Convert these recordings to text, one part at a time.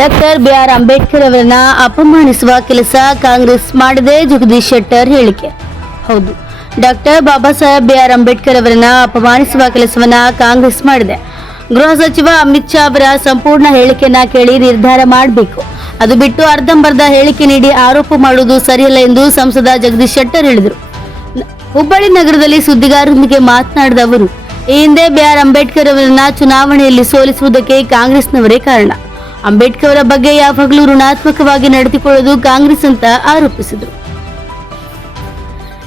Doctor B R Ambedkar ಅವರನ್ನ ಅಪಮಾನಿಸುವ ಕೆಲಸ ಕಾಂಗ್ರೆಸ್ ಮಾಡಿದೆ, ಜಗದೀಶ್ ಶೆಟ್ಟರ್ ಹೇಳಿಕೆ. ಹೌದು, ಡಾಕ್ಟರ್ ಬಾಬಾ ಸಾಹೇಬ್ ಬಿಆರ್ ಅಂಬೇಡ್ಕರ್ ಅವರನ್ನ ಅಪಮಾನಿಸುವ ಕೆಲಸವನ್ನ ಕಾಂಗ್ರೆಸ್ ಮಾಡಿದೆ. ಗೃಹ ಸಚಿವ ಅಮಿತ್ ಶಾ ಅವರ ಸಂಪೂರ್ಣ ಹೇಳಿಕೆಯನ್ನ ಕೇಳಿ ನಿರ್ಧಾರ ಮಾಡಬೇಕು. ಅದು ಬಿಟ್ಟು ಅರ್ಧಂಬರ್ಧ ಹೇಳಿಕೆ ನೀಡಿ ಆರೋಪ ಮಾಡುವುದು ಸರಿಯಲ್ಲ ಎಂದು ಸಂಸದ ಜಗದೀಶ್ ಶೆಟ್ಟರ್ ಹೇಳಿದರು. ಹುಬ್ಬಳ್ಳಿ ನಗರದಲ್ಲಿ ಸುದ್ದಿಗಾರರೊಂದಿಗೆ ಮಾತನಾಡಿದ ಅವರು, ಈ ಹಿಂದೆ ಬಿಆರ್ ಅಂಬೇಡ್ಕರ್ ಅವರನ್ನ ಚುನಾವಣೆಯಲ್ಲಿ ಸೋಲಿಸುವುದಕ್ಕೆ ಕಾಂಗ್ರೆಸ್ನವರೇ ಕಾರಣ. ಅಂಬೇಡ್ಕರ್ ಅವರ ಬಗ್ಗೆ ಯಾವಾಗಲೂ ಋಣಾತ್ಮಕವಾಗಿ ನಡೆದುಕೊಳ್ಳುವುದು ಕಾಂಗ್ರೆಸ್ ಅಂತ ಆರೋಪಿಸಿದರು.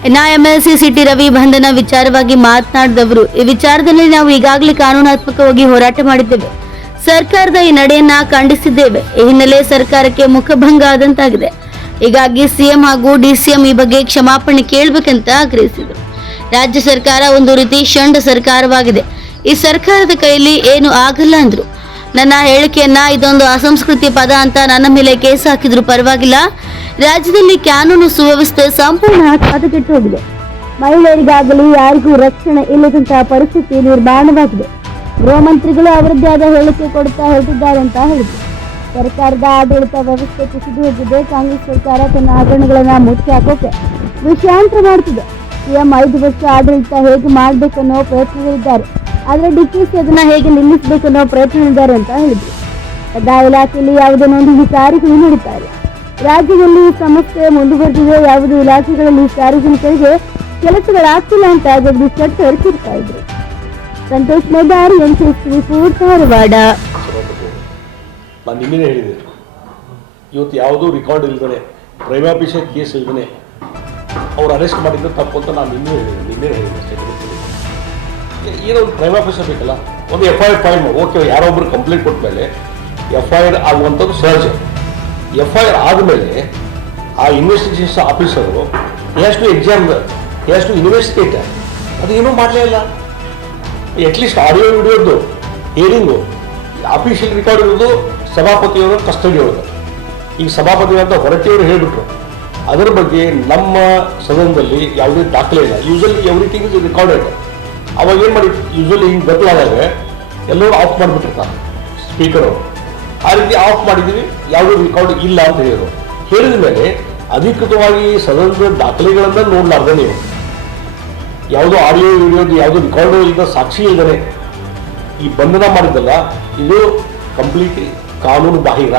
ಇನ್ನ ಎಂಎಲ್ಸಿ ಸಿಟಿ ರವಿ ಬಂಧನ ವಿಚಾರವಾಗಿ ಮಾತನಾಡಿದವರು, ಈ ವಿಚಾರದಲ್ಲಿ ನಾವು ಈಗಾಗಲೇ ಕಾನೂನಾತ್ಮಕವಾಗಿ ಹೋರಾಟ ಮಾಡಿದ್ದೇವೆ. ಸರ್ಕಾರದ ಈ ನಡೆಯನ್ನ ಖಂಡಿಸಿದ್ದೇವೆ. ಈ ಹಿನ್ನೆಲೆ ಸರ್ಕಾರಕ್ಕೆ ಮುಖಭಂಗ ಆದಂತಾಗಿದೆ. ಹೀಗಾಗಿ ಸಿಎಂ ಹಾಗೂ ಡಿಸಿಎಂ ಈ ಬಗ್ಗೆ ಕ್ಷಮಾಪಣೆ ಕೇಳಬೇಕಂತ ಆಗ್ರಹಿಸಿದರು. ರಾಜ್ಯ ಸರ್ಕಾರ ಒಂದು ರೀತಿ ಷಂಡ ಸರ್ಕಾರವಾಗಿದೆ. ಈ ಸರ್ಕಾರದ ಕೈಯಲ್ಲಿ ಏನು ಆಗಲ್ಲ ಅಂದ್ರು. ನನ್ನ ಹೇಳಿಕೆಯನ್ನ ಇದೊಂದು ಅಸಂಸ್ಕೃತಿ ಪದ ಅಂತ ನನ್ನ ಮೇಲೆ ಕೇಸ್ ಹಾಕಿದ್ರು. ಪರವಾಗಿಲ್ಲ. ರಾಜ್ಯದಲ್ಲಿ ಕಾನೂನು ಸುವ್ಯವಸ್ಥೆ ಸಂಪೂರ್ಣ ಹದಗೆಟ್ಟು ಹೋಗಿದೆ. ಮಹಿಳೆಯರಿಗಾಗಲಿ ಯಾರಿಗೂ ರಕ್ಷಣೆ ಇಲ್ಲದಂತಹ ಪರಿಸ್ಥಿತಿ ನಿರ್ಮಾಣವಾಗಿದೆ. ಗೃಹ ಮಂತ್ರಿಗಳು ಅವರದ್ದೇ ಆದ ಹೇಳಿಕೆ ಕೊಡುತ್ತಾ ಹೊರಟಿದ್ದಾರೆ ಅಂತ ಹೇಳಿದ್ರು. ಸರ್ಕಾರದ ಆಡಳಿತ ವ್ಯವಸ್ಥೆ ಕುಸಿದು ಹೋಗಿದೆ. ಕಾಂಗ್ರೆಸ್ ಸರ್ಕಾರ ತನ್ನ ಆಗರಣಗಳನ್ನ ಮುಚ್ಚಿ ಹಾಕೋಕೆ ವಿಷಯಾಂತರ ಮಾಡುತ್ತಿದೆ. ಸಿಎಂ ಐದು ವರ್ಷ ಆಡಳಿತ ಹೇಗೆ ಮಾಡಬೇಕನ್ನೋ ಪ್ರಯತ್ನದಲ್ಲಿದ್ದಾರೆ. ಆದ್ರೆ ಸಿ ಅದನ್ನ ಹೇಗೆ ನಿಲ್ಲಿಸ್ಬೇಕನ್ನೋ ಪ್ರಯತ್ನ ಇದ್ದಾರೆ ಅಂತ ಹೇಳಿದ್ರು. ಕಂದಾಯ ಇಲಾಖೆಯಲ್ಲಿ ಯಾವುದೇ ನೋಂದಣಿ ಕಾರ್ಯಗಳು ನಡೀತಾ ಇಲ್ಲ ರಾಜ್ಯದಲ್ಲಿ ಸಮಸ್ಯೆ ಮುಂದುವರೆದಿದೆ. ಯಾವುದೇ ಇಲಾಖೆಗಳಲ್ಲಿ ಸಾರ್ವಜನಿಕರಿಗೆ ಕೆಲಸಗಳಾಗ್ತಿಲ್ಲ ಅಂತ ಜಗದೀಶ್ ಶೆಟ್ಟರ್ ಕಿರ್ತಾ ಇದ್ರು. Santosh Medar, N C Dharwad. ನಾನು ನಿನ್ನೆ ಹೇಳಿದೆ. ಇವತ್ತು ಯಾವುದೂ ರೆಕಾರ್ಡ್ ಇಲ್ದೇ ಪ್ರೈಮಾಪಿಷ ಕೇಸ್ ಇಲ್ದೇ ಅವ್ರು ಅರೆಸ್ಟ್ ಮಾಡಿದ್ದು ತಪ್ಪು ಅಂತ ನಾನು ನಿನ್ನೆ ಹೇಳಿದೆ. ನಿನ್ನೆ ಹೇಳಿದೆ ಸ್ಟೇಟ್ಮೆಂಟಲ್ಲಿ ಏನೋ ಒಂದು ಆಫೀಸರ್ ಬೇಕಲ್ಲ? ಒಂದು F I R file okay ಯಾರೋ ಒಬ್ರು ಕಂಪ್ಲೇಂಟ್ ಕೊಟ್ಟ ಮೇಲೆ ಎಫ್ ಐ ಆರ್ ಆಗುವಂಥದ್ದು ಸಹಜ. ಎಫ್ ಐ ಆರ್ ಆದಮೇಲೆ ಆ ಇನ್ವೆಸ್ಟಿಗೇಷನ್ ಆಫೀಸರು ಎಷ್ಟು ಎಕ್ಸಾಮ್ ಎಷ್ಟು ಇನ್ವೆಸ್ಟಿಗೇಟ್ ಅದು ಏನೂ ಮಾಡಲೇ ಇಲ್ಲ. ಅಟ್ಲೀಸ್ಟ್ ಆಡಿಯೋ ವಿಡಿಯೋದು ಹಿಯರಿಂಗು ಆಫೀಷಿಯಲ್ ರೆಕಾರ್ಡ್ ಇರೋದು ಸಭಾಪತಿಯವರು ಕಸ್ಟಡಿ ಒಳಗೆ. ಈಗ ಸಭಾಪತಿ ಅಂತ ಹೊರಟಿಯವರು ಹೇಳಿಬಿಟ್ರು. ಅದರ ಬಗ್ಗೆ ನಮ್ಮ ಸದನದಲ್ಲಿ ಯಾವುದೇ ದಾಖಲೆ ಇಲ್ಲ. ಯೂಸಲಿ ಎವ್ರಿಥಿಂಗ್ ಇಸ್ ರೆಕಾರ್ಡೆಡ್ ಅವಾಗ ಏನು ಮಾಡಿ ಯೂಶಲಿ ಹಿಂಗೆ ಗದ್ದಲಾದಾಗ ಎಲ್ಲರೂ ಆಫ್ ಮಾಡಿಬಿಟ್ಟಿರ್ತಾರೆ. ಸ್ಪೀಕರು ಅವರು. ಆ ರೀತಿ ಆಫ್ ಮಾಡಿದ್ದೀವಿ ಯಾವುದೂ ರೆಕಾರ್ಡ್ ಇಲ್ಲ ಅಂತ ಹೇಳಿದರು. ಹೇಳಿದ ಮೇಲೆ ಅಧಿಕೃತವಾಗಿ ಸದನದ ದಾಖಲೆಗಳನ್ನು ನೋಡಲಾರ್ದೆ ನೀವು. ಯಾವುದೋ ಆಡಿಯೋ ವಿಡಿಯೋ ಯಾವುದೋ ರೆಕಾರ್ಡು ಈಗ ಸಾಕ್ಷಿ ಇಲ್ಲದೆ ಈ ಬಂಧನ ಮಾಡಿದ್ದಲ್ಲ, ಇದು ಕಂಪ್ಲೀಟ್ ಕಾನೂನು ಬಾಹಿರ.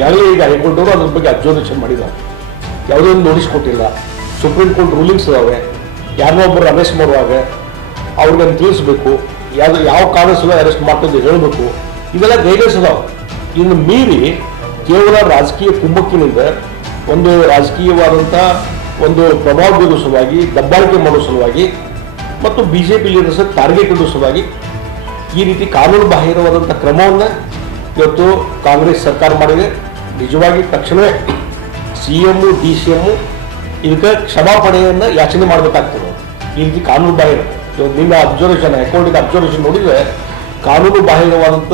ಯಾರೇ ಈಗ ಹೈಕೋರ್ಟವರು ಅದ್ರ ಬಗ್ಗೆ ಅಬ್ಸರ್ವೇಷನ್ ಮಾಡಿದ್ದಾರೆ ಯಾವುದೇ ನೋಟಿಸ್ ಕೊಟ್ಟಿಲ್ಲ. ಸುಪ್ರೀಂ ಕೋರ್ಟ್ ರೂಲಿಂಗ್ಸ್ ಇದಾವೆ. ಯಾರನ್ನೋ ಒಬ್ಬರು ಅರೆಸ್ಟ್ ಮಾಡುವಾಗ ಅವ್ರಿಗೆ ಅದನ್ನ ತಿಳಿಸ್ಬೇಕು, ಯಾವ್ದು ಯಾವ ಕಾರಣಸಲ ಅರೆಸ್ಟ್ ಮಾಡ್ಕೊಂಡು ಹೇಳಬೇಕು. ಇದೆಲ್ಲ ಗೈಡೆನ್ಸ್ ಅದಾವೆ. ಇನ್ನು ಮೀರಿ ಕೇವಲ ರಾಜಕೀಯ ಕುಮ್ಮಕ್ಕಿನಿಂದ ಒಂದು ರಾಜಕೀಯವಾದಂಥ ಒಂದು ಪ್ರಭಾವ ಬೀರುವ ಸಲುವಾಗಿ, ದಬ್ಬಾಳಿಕೆ ಮಾಡೋ ಸಲುವಾಗಿ ಮತ್ತು B J P leaders target ಇಡುವ ಸಲುವಾಗಿ ಈ ರೀತಿ ಕಾನೂನು ಬಾಹಿರವಾದಂಥ ಕ್ರಮವನ್ನು ಇವತ್ತು ಕಾಂಗ್ರೆಸ್ ಸರ್ಕಾರ ಮಾಡಿದೆ. ನಿಜವಾಗಿ ತಕ್ಷಣವೇ C M D C M ಇದಕ್ಕೆ ಕ್ಷಮಾಪಣೆಯನ್ನು ಯಾಚನೆ ಮಾಡಬೇಕಾಗ್ತದೆ. ಈ ರೀತಿ ಕಾನೂನು ಬಾಹಿರ. ಇವತ್ತು ನಿನ್ನ ಅಬ್ಸರ್ವೇಷನ್ ಹೈಕೋರ್ಟಿಗೆ ಅಬ್ಸರ್ವೇಷನ್ ನೋಡಿದರೆ ಕಾನೂನು ಬಾಹಿರವಾದಂಥ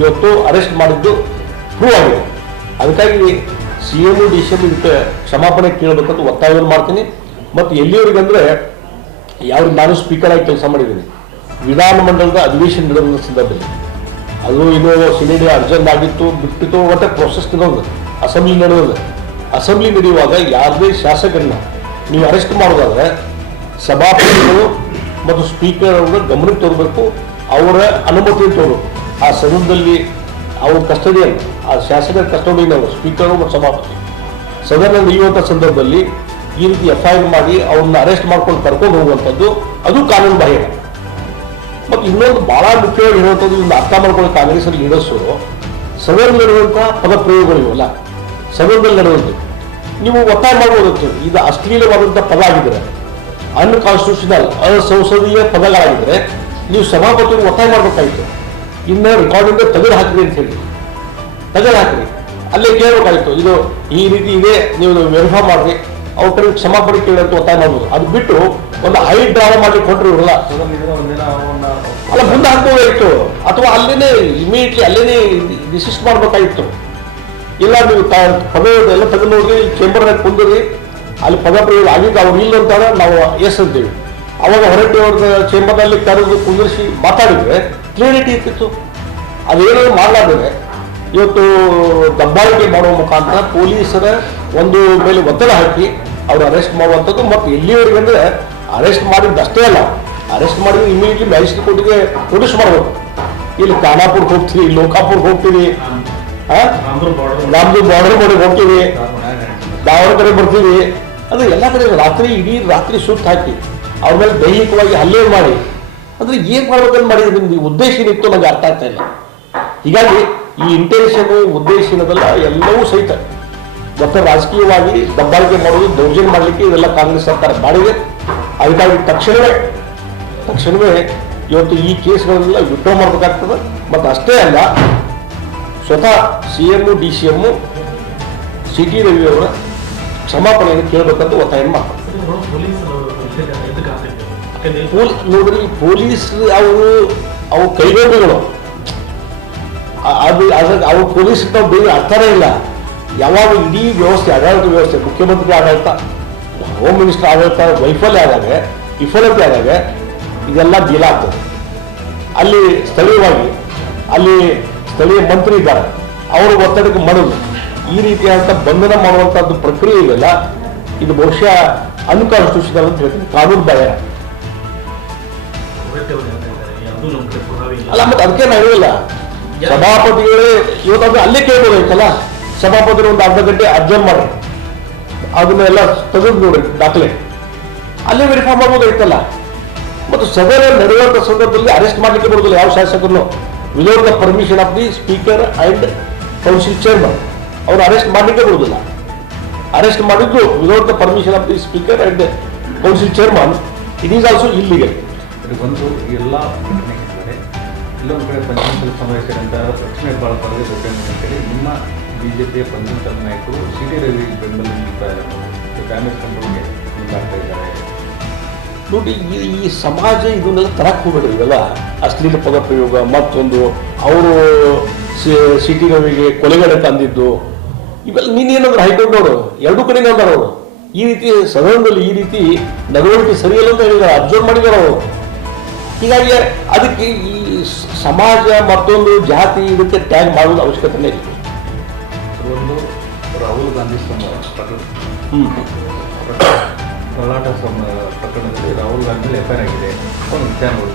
ಇವತ್ತು ಅರೆಸ್ಟ್ ಮಾಡಿದ್ದು ಪ್ರೂವ್ ಆಗಿದೆ. ಅದಕ್ಕಾಗಿ C M D C M ಇದಕ್ಕೆ ಕ್ಷಮಾಪಣೆ ಕೇಳಬೇಕಂತ ಒತ್ತಾಯವನ್ನು ಮಾಡ್ತೀನಿ. ಮತ್ತು ಎಲ್ಲಿಯವರಿಗೆ ಅಂದರೆ ಯಾವ ನಾನು ಸ್ಪೀಕರ್ ಆಗಿ ಕೆಲಸ ಮಾಡಿದ್ದೀನಿ. ವಿಧಾನಮಂಡಲದ ಅಧಿವೇಶನ ನಡೆದ ಸಂದರ್ಭದಲ್ಲಿ. ಅದು ಇನ್ನೂ ಸಿನಿಡಿ ಅರ್ಜೆಂಟ್ ಆಗಿತ್ತು, ಬಿಟ್ಟಿತ್ತು ಮತ್ತೆ ಪ್ರೊಸೆಸ್ ನಡೆಯೋದು ಅಸೆಂಬ್ಲಿ ನಡೆಯೋದು ಅಸೆಂಬ್ಲಿ ನಡೆಯುವಾಗ ಯಾವುದೇ ಶಾಸಕರನ್ನ ನೀವು ಅರೆಸ್ಟ್ ಮಾಡೋದಾದರೆ ಸಭಾಪತಿಗಳು ಮತ್ತು ಸ್ಪೀಕರ್ ಅವರ ಗಮನಕ್ಕೆ ತರಬೇಕು, ಅವರ ಅನುಮತಿ ತೋರು ಆ ಸದನದಲ್ಲಿ ಅವ್ರ ಕಸ್ಟಡಿಯಲ್ ಆ ಶಾಸಕರ ಅವರು ಸ್ಪೀಕರು ಮತ್ತು ಸಭಾಪತಿ. ಸದನ ನಡೆಯುವಂಥ ಸಂದರ್ಭದಲ್ಲಿ ಈ ರೀತಿ ಎಫ್ ಐ ಆರ್ ಮಾಡಿ ಅವ್ರನ್ನ ಅರೆಸ್ಟ್ ಮಾಡ್ಕೊಂಡು ಕರ್ಕೊಂಡು ಹೋಗುವಂಥದ್ದು ಅದು ಕಾನೂನು ಬಾಹಿರ. ಮತ್ತು ಇನ್ನೊಂದು ಭಾಳ ಮುಖ್ಯವಾಗಿ ಹೇಳುವಂಥದ್ದು ಇದನ್ನು ಅರ್ಥ ಮಾಡ್ಕೊಳ್ಳೋ ಕಾಂಗ್ರೆಸ್ ಲೀಡರ್ಸು ಸದನದಲ್ಲಿ ನಡೆಯುವಂಥ ಪದಪ್ರಯೋಗಗಳು ಇವಲ್ಲ. ಸದನದಲ್ಲಿ ನಡೆಯುವಂಥದ್ದು. ನೀವು ಒತ್ತಾಯ ಮಾಡ್ಬೋದಿತ್ತು ಇದು ಅಶ್ಲೀಲವಾದಂಥ ಪದ ಆಗಿದ್ರೆ. ಅನ್ಕಾನ್ಸ್ಟಿಟ್ಯೂಷನಲ್ ಅಸಂಸದೀಯ ಪದಗಳಾಗಿದ್ರೆ ನೀವು ಸಭಾಪತಿ ಒತ್ತಾಯ ಮಾಡಬೇಕಾಗಿತ್ತು ಇನ್ನು ರೆಕಾರ್ಡಿಂದ ತೆಗೆದು ಹಾಕಿರಿ ಅಂತ ಹೇಳಿ. ತೆಗೆದು ಹಾಕಿರಿ. ಅಲ್ಲೇ ಕೇಳಬೇಕಾಗಿತ್ತು ಇದು ಈ ರೀತಿ ಇದೆ, ನೀವು ವೆರಿಫೈ ಮಾಡಿರಿ. ಅವ್ರ ಕ್ಷಮಾಪಣೆ ಕೇಳಿ ಅಂತ ಒತ್ತಾಯ ಮಾಡ್ಬೋದು. ಅದು ಬಿಟ್ಟು ಒಂದು ಹೈ ಡ್ರಾಮಾ ಮಾಡಿ ಕೊಟ್ಟರು ಇರಲ್ಲ ಅಲ್ಲ, ಮುಂದೆ ಹಾಕ್ಬೋದಾಗಿತ್ತು ಅಥವಾ ಅಲ್ಲೇನೆ ಇಮಿಡಿಯೇಟ್ಲಿ ಅಲ್ಲೇನೆ ಡಿಸಿಸ್ಟ್ ಮಾಡಬೇಕಾಗಿತ್ತು ಇಲ್ಲ, ನೀವು ಎಲ್ಲ ತೆಗೆದು ಹೋಗಿ ಚೇಂಬರ್ನಾಗ ಕುಂದಿರಿ. ಅಲ್ಲಿ ಪದಪ್ರಯೋಗ ಆಗಿದ್ದು ಅವ್ರು ಇಲ್ಲ ಅಂತಾರೆ ನಾವು ಎಸ್ ಅಂತೀವಿ. ಅವಾಗ ಹೊರಟಿ ಅವ್ರ ಚೇಂಬರ್ನಲ್ಲಿ ಕರೆದು ಕುಂದಿರಿಸಿ ಮಾತಾಡಿದ್ರೆ ಕ್ಲಿಯರಿಟಿ ಇರ್ತಿತ್ತು. ಅದೇನೋ ಮಾಡಲಾರ್ದೆ. ಇವತ್ತು ದಬ್ಬಾಳಿಕೆ ಮಾಡುವ ಮುಖಾಂತರ ಪೊಲೀಸರ ಒಂದು ಮೇಲೆ ಒತ್ತಡ ಹಾಕಿ ಅವರು ಅರೆಸ್ಟ್ ಮಾಡುವಂಥದ್ದು ಮತ್ತು ಎಲ್ಲಿವರೆಗೆ ಅಂದರೆ ಅರೆಸ್ಟ್ ಮಾಡಿದ್ದಷ್ಟೇ ಅಲ್ಲ. ಅರೆಸ್ಟ್ ಮಾಡಿದ್ರೆ ಇಮಿಡಿಯೇಟ್ಲಿ ಮ್ಯಾಜಿಸ್ಟ್ರೇಟ್ ಕೋರ್ಟಿಗೆ ಪ್ರೊಡ್ಯೂಸ್ ಮಾಡಬೇಕು. ಇಲ್ಲಿ ಖಾನಾಪುರ್ಗೆ ಹೋಗ್ತೀವಿ ಲೋಕಾಪುರ್ಗೆ ಹೋಗ್ತೀವಿ ಹಾಂ ನಮ್ದು ಬಾರ್ಡರ್ ಮಾಡಿ ಹೋಗ್ತೀವಿ ದಾವಣಗೆರೆ ಬರ್ತೀವಿ ಅದು ಎಲ್ಲ ಕಡೆ ರಾತ್ರಿ ಇಡೀ ರಾತ್ರಿ ಸೂಟ್ ಹಾಕಿ, ಅವ್ರ ಮೇಲೆ ದೈಹಿಕವಾಗಿ ಹಲ್ಲೆ ಮಾಡಿ, ಅಂದ್ರೆ ಏನ್ ಮಾಡ್ಬೇಕಂತ ಮಾಡಿದ್ರೆ ನಿಮ್ದು ಉದ್ದೇಶ ಏನಿತ್ತು ನನಗೆ ಅರ್ಥ ಆಗ್ತಾ ಇಲ್ಲ. ಹೀಗಾಗಿ ಈ ಇಂಟೆನ್ಷನ್ ಉದ್ದೇಶ ಏನದಲ್ಲ ಎಲ್ಲವೂ ಸಹಿತ ಮತ್ತೆ ರಾಜಕೀಯವಾಗಿ ದಬ್ಬಾಳಿಕೆ ಮಾಡೋದು, ದೌರ್ಜನ್ಯ ಮಾಡಲಿಕ್ಕೆ ಇದೆಲ್ಲ ಕಾಂಗ್ರೆಸ್ ಸರ್ಕಾರ ಮಾಡಿದೆ. ಅದಕ್ಕಾಗಿ ತಕ್ಷಣವೇ ತಕ್ಷಣವೇ ಇವತ್ತು ಈ ಕೇಸ್ಗಳನ್ನೆಲ್ಲ ವಿಡ್ರಾ ಮಾಡಬೇಕಾಗ್ತದೆ. ಮತ್ತು ಅಷ್ಟೇ ಅಲ್ಲ, ಸ್ವತಃ C M D C M C T Ravi ಅವರ ಕ್ಷಮಾಪಣೆಯನ್ನು ಕೇಳಬೇಕಂತ ಒತ್ತಾಯ ಮಾಡ್ತಾರೆ. ನೋಡ್ರಿ ಪೊಲೀಸ್ ಅವರು ಅವು ಕೈಗೊಂಡುಗಳು ಆ- ಅದು ಅದಕ್ಕೆ ಅವ್ರು ಪೊಲೀಸ್ ನಾವು ಬೇರೆ ಅರ್ಥನೇ ಇಲ್ಲ. ಯಾವಾಗ ಇಡೀ ವ್ಯವಸ್ಥೆ ಆಡಳಿತ ವ್ಯವಸ್ಥೆ ಮುಖ್ಯಮಂತ್ರಿ ಆಡಳಿತ ಹೋಮ್ ಮಿನಿಸ್ಟರ್ ಆಡಳಿತ ವೈಫಲ್ಯ ಆದಾಗ ವಿಫಲತೆ ಆದಾಗ ಇದೆಲ್ಲ ಡೀಲ್ ಆಗ್ತದೆ. ಅಲ್ಲಿ ಸ್ಥಳೀಯವಾಗಿ ಅಲ್ಲಿ ಸ್ಥಳೀಯ ಮಂತ್ರಿ ಇದ್ದಾರೆ ಅವರು ಒತ್ತಡಕ್ಕೆ ಮಾಡೋದು ಈ ರೀತಿಯಾದಂಥ ಬಂಧನ ಮಾಡುವಂಥದ್ದು ಪ್ರಕ್ರಿಯೆ ಇದೆಯಲ್ಲ ಇದು ಬಹುಶಃ ಅನ್ಕಾನ್ಸ್ಟಿಟ್ಯೂಷನಲ್ ಅಂತ ಹೇಳ್ತೀನಿ. ಕಾನೂನು ಬಾಹಿರ. ಅಲ್ಲ, ಮತ್ತೆ ಅದಕ್ಕೆ ನಾವು ಹೇಳಿಲ್ಲ ಸಭಾಪತಿಗಳೇ ಇವತ್ತಾದ್ರೆ ಅಲ್ಲೇ ಕೇಳ್ಬೋದಾಯ್ತಲ್ಲ ಸಭಾಪತಿಗಳು ಒಂದು ಅರ್ಧ ಗಂಟೆ ಅಬ್ಸರ್ವ್ ಮಾಡಿ ಅದನ್ನೆಲ್ಲ ತೆಗೆದು ನೋಡಿ, ದಾಖಲೆ. ಅಲ್ಲೇ ವೆರಿಫೈ ಮಾಡ್ಬೋದಾಯ್ತಲ್ಲ ಮತ್ತು ಸದನ ನಡೆಯುವಂಥ ಸಂದರ್ಭದಲ್ಲಿ ಅರೆಸ್ಟ್ ಮಾಡಲಿಕ್ಕೆ ಬರೋದಿಲ್ಲ ಯಾವ ಶಾಸಕರನ್ನು. Without the permission of the speaker and council chairman ಅವರು ಅರೆಸ್ಟ್ ಮಾಡಲಿಕ್ಕೆ ಬರುವುದಿಲ್ಲ ಅರೆಸ್ಟ್ ಮಾಡಿದ್ದು without the permission of the speaker and council chairman it is also illegal ಒಂದು ಎಲ್ಲ ಇಲ್ಲೊಂದು ಕಡೆ ಪಂಚಮಂತಲ್ ಸಮಾವೇಶದಂತ ಲಕ್ಷ್ಮೀ ಹೆಬ್ಬಾಳ್ಕರ್ಗೆ ದೊಡ್ಡ ಅಂತೇಳಿ ನಿಮ್ಮ ಬಿಜೆಪಿಯ ಪಂಚಾಯತ್ ನಾಯಕರು ಸಿ ಟಿ ರವಿ ಬೆಂಬಲ ನೀಡ್ತಾ ಇದ್ದಾರೆ. ಕಾಂಗ್ರೆಸ್ ಕಂಟ್ರೋಲ್ಗೆ ಮುಂದಾಗ್ತಾ ಇದ್ದಾರೆ. ನೋಡಿ ಈ ಈ ಸಮಾಜ ಇದನ್ನೆಲ್ಲ ತರಕ್ಕೆ ಹೋಗ್ಬೇಡ್ರಿ ಇವೆಲ್ಲ. ಅಶ್ಲೀಲ ಪದ ಪ್ರಯೋಗ ಮತ್ತೊಂದು ಅವರು ಸಿಟಿ ರವಿಗೆ ಕೊಲೆಗಡೆ ತಂದಿದ್ದು ಇವೆಲ್ಲ ನೀನೇನಾದ್ರು ಹೈಕೋರ್ಟ್ ನೋಡು ಎರಡು ಕಡೆ ಅಂದಾರ ಅವರು. ಈ ರೀತಿ ಸದನದಲ್ಲಿ ಈ ರೀತಿ ನಡವಳಿಕೆ ಸರಿಯಲ್ಲ ಅಂತ ಹೇಳಿದ್ದಾರೆ ಅಬ್ಸರ್ವ್ ಮಾಡಿದಾರೆ ಅವರು. ಹೀಗಾಗಿ ಅದಕ್ಕೆ ಈ ಸಮಾಜ ಮತ್ತೊಂದು ಜಾತಿ ಇದಕ್ಕೆ ಟ್ಯಾಗ್ ಮಾಡುವುದು ಅವಶ್ಯಕತೆ ಇಲ್ಲ. ಒಂದು ರಾಹುಲ್ ಗಾಂಧಿ ಕರ್ನಾಟಕ ಗಲಾಟ ಪ್ರಕರಣದಲ್ಲಿ Rahul Gandhi F I R ಆಗಿದೆ ಅವರು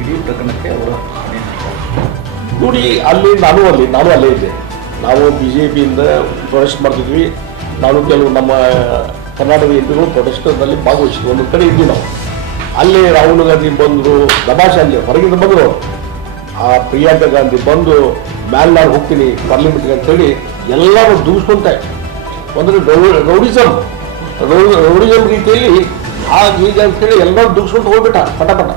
ಇಡೀ ಪ್ರಕರಣಕ್ಕೆ ಅವರ. ನೋಡಿ ಅಲ್ಲಿ ನಾನು ಅಲ್ಲಿ ನಾನು ಅಲ್ಲೇ ಇದ್ದೆ. ನಾವು ಬಿ ಜೆ ಪಿಯಿಂದ ಪ್ರೊಟೆಸ್ಟ್ ಮಾಡ್ತಿದ್ವಿ. ನಾನು ಕೆಲವು ನಮ್ಮ ಕರ್ನಾಟಕದ ಎಂ ಪಿಗಳು ಪ್ರೊಟೆಸ್ಟ್ನಲ್ಲಿ ಭಾಗವಹಿಸಿದ್ವಿ. ಒಂದು ಕಡೆ ಇದ್ವಿ ನಾವು. ಅಲ್ಲಿ ರಾಹುಲ್ ಗಾಂಧಿ ಬಂದರು ದಬಾಷೆ ಅಲ್ಲಿ, ಹೊರಗಿಂದ ಬಂದರು ಆ ಪ್ರಿಯಾಂಕಾ ಗಾಂಧಿ ಬಂದು ಮ್ಯಾಲ್ನಾಡ್ ಹೋಗ್ತೀನಿ ಪಾರ್ಲಿಮೆಂಟ್ಗೆ ಅಂತೇಳಿ ಎಲ್ಲರೂ ದೂಸ್ಕೊಂತಾರೆ ಅಂದರೆ ರೌಡಿಸಮ್ ರೌಡಿಸಮ್ ರೀತಿಯಲ್ಲಿ ಆ ಈಗ ಅಂತೇಳಿ ಎಲ್ಲರೂ ದೂಸ್ಕೊಂಡು ಹೋಗ್ಬಿಟ್ಟ, ಪಟ ಪಟ.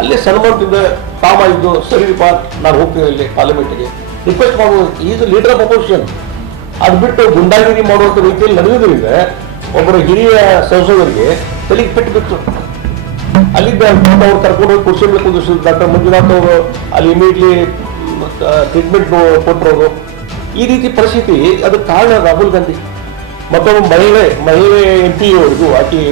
ಅಲ್ಲಿ ಸನ್ಮಾನದಿಂದ ತಾಮ ಇದ್ದು ಸರಿಪಾ ನಾನು ಹೋಗ್ತೀನಿ ಇಲ್ಲಿ ಪಾರ್ಲಿಮೆಂಟ್ಗೆ ರಿಕ್ವೆಸ್ಟ್ ಮಾಡುವುದು ಈಸ್ ಲೀಡರ್ ಆಫ್ ಅಪೋಸಿಷನ್ ಅದು ಬಿಟ್ಟು ಗುಂಡಾಗಿರಿ ಮಾಡುವಂಥ ರೀತಿಯಲ್ಲಿ ನಡೆಯೋದ್ರಿಂದ ಒಬ್ಬರ ಹಿರಿಯ ಸಂಸದರಿಗೆ ತಲೆಗೆ ಪೆಟ್ಟು ಬಿತ್ತು. ಅಲ್ಲಿದ್ದ ಅವ್ರು ಕರ್ಕೊಂಡು ಕುರ್ಚಿ ಮೇಲೆ ಕುಂದಿಸಿದ್ರು ಡಾಕ್ಟರ್ ಮಂಜುನಾಥ್ ಅವರು ಅಲ್ಲಿ ಇಮಿಡಿಯೇಟ್ಲಿ ಟ್ರೀಟ್ಮೆಂಟ್ ಕೊಟ್ಟರು ಈ ರೀತಿ ಪರಿಸ್ಥಿತಿ ಅದಕ್ಕೆ ಕಾರಣ ರಾಹುಲ್ ಗಾಂಧಿ. ಮತ್ತೊಬ್ಬ ಮಹಿಳೆ ಮಹಿಳೆ ಎಂ ಪಿ ಅವ್ರಿಗೂ ಆಕೆ